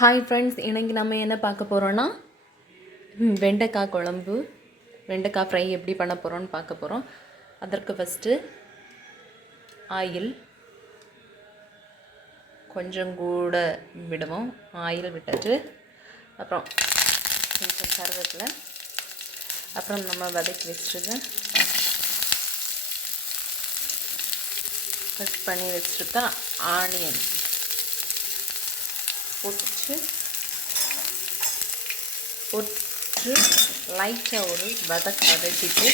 Hi friends, இன்றைக்கி நம்ம என்ன பார்க்க போகிறோன்னா வெண்டைக்காய் குழம்பு, வெண்டைக்காய் ஃப்ரை எப்படி பண்ண போகிறோன்னு பார்க்க போகிறோம். அதற்கு ஃபஸ்ட்டு ஆயில் கொஞ்சம் கூட விடுவோம். ஆயில் விட்டுட்டு அப்புறம் கொஞ்சம் கருவேப்பிலை, அப்புறம் நம்ம வதக்கி வச்சுருக்க கட் பண்ணி வச்சுருக்க ஆனியன் போட்டு லைட்டாக ஒரு வதக்கிட்டு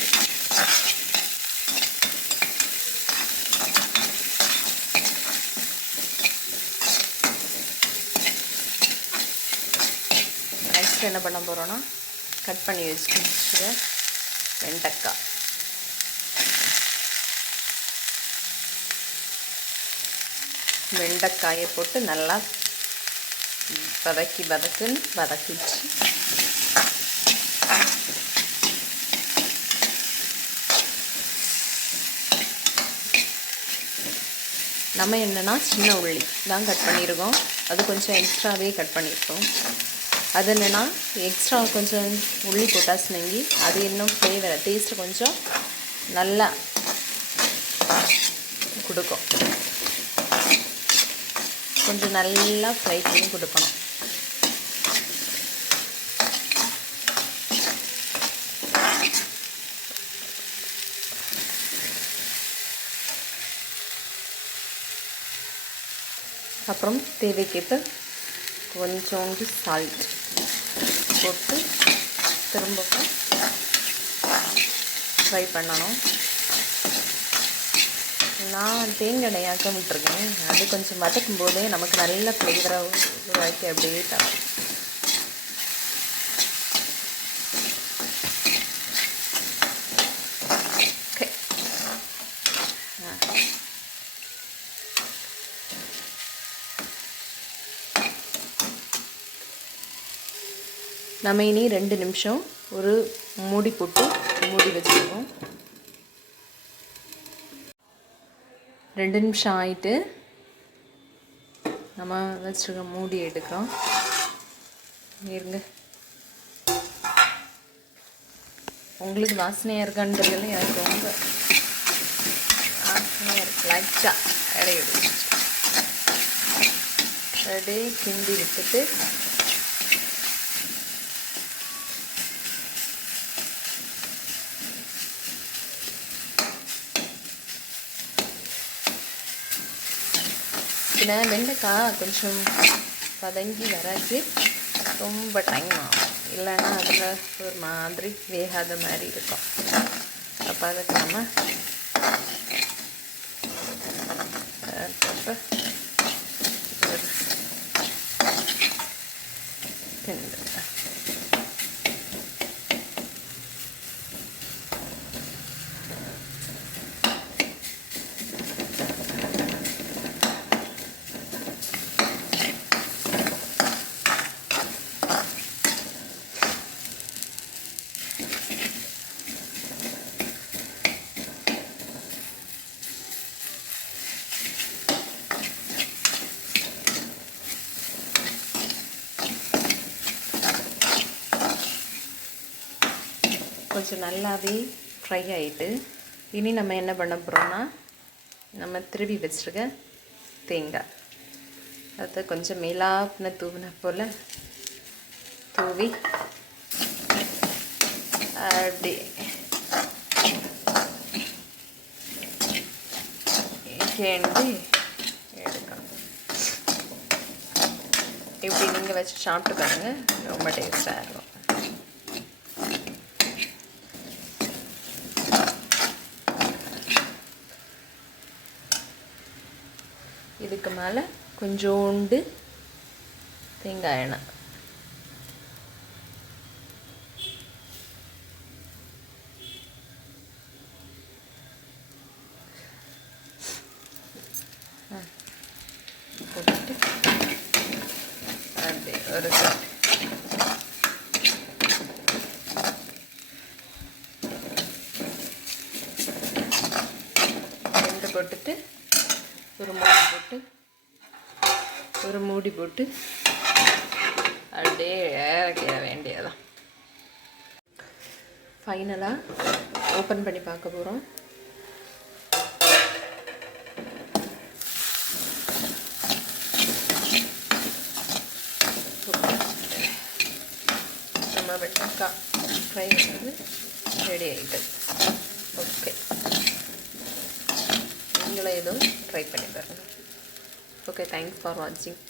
நெக்ஸ்ட் என்ன பண்ண போகிறோன்னா கட் பண்ணி வச்சுக்க வெண்டைக்காயை போட்டு நல்லா வதக்கிட்டு நம்ம என்னென்னா சின்ன உள்ளி தான் கட் பண்ணியிருக்கோம். அது கொஞ்சம் எக்ஸ்ட்ராவே கட் பண்ணியிருக்கோம். அது என்னென்னா எக்ஸ்ட்ரா கொஞ்சம் உள்ளி போட்டால் சினங்கி அது இன்னும் ஃப்ளேவர் டேஸ்ட்டு கொஞ்சம் நல்லா கொடுக்கும். கொஞ்சம் நல்லா ஃப்ரை பண்ணி கொடுக்கணும். அப்புறம் தேவைக்கேற்ப கொஞ்சோண்டு சால்ட் போட்டு திரும்பவும் ஃப்ரை பண்ணணும். நான் தேங்காய் எண்ணெயாக்க விட்டுருக்கேன். அது கொஞ்சம் வதக்கும் போதே நமக்கு நல்ல ஃப்ளேவராக உருவாக்கி அப்படியே தரும். ஓகே, நம்ம இனி 2 நிமிஷம் ஒரு மூடி போட்டு மூடி வச்சுருக்கோம். 2 நிமிஷம் ஆகிட்டு நம்ம வச்சுருக்க மூடி எடுக்கிறோம். இருங்க, உங்களுக்கு வாசனையாக இருக்கான்னு தெரியல, எனக்கு ரொம்ப வாசனையாக இருக்கு. லைட்டாக அப்படியே கிண்டி விட்டுட்டு வெண்டைக்காய் கொஞ்சம் வதங்கி வராது, ரொம்ப டைம் ஆகும். இல்லைன்னா அதில் ஒரு மாதிரி வேகாத மாதிரி இருக்கும். அப்போ அதுக்கு நம்ம கொஞ்சம் நல்லாவே ஃப்ரை ஆகிட்டு இனி நம்ம என்ன பண்ண போகிறோம்னா நம்ம திருவி வச்சுருக்க தேங்காய் அதை கொஞ்சம் மேலாப்பின தூவின போல் தூவி அப்படி கேண்டி எடுக்கணும். இப்படி நீங்கள் வச்சு சாப்பிட்டு பாருங்கள், ரொம்ப டேஸ்ட்டாக இருக்கும். இதுக்கு மேலே கொஞ்சோண்டு தேங்காய் எண்ணெய் போட்டு அப்படியே ஒரு போட்டுட்டு ஒரு மூடி போட்டு அப்படியே இறக்கிட வேண்டியதான். ஃபைனலாக ஓப்பன் பண்ணி பார்க்க போகிறோம். நம்ம வெண்டைக்காய் ஃப்ரை வந்து ரெடி ஆகிட்டு. ஓகே, நீங்களும் எதுவும் ட்ரை பண்ணி பாருங்கள். ஓகே, தேங்க்ஸ் ஃபார் வாட்சிங்.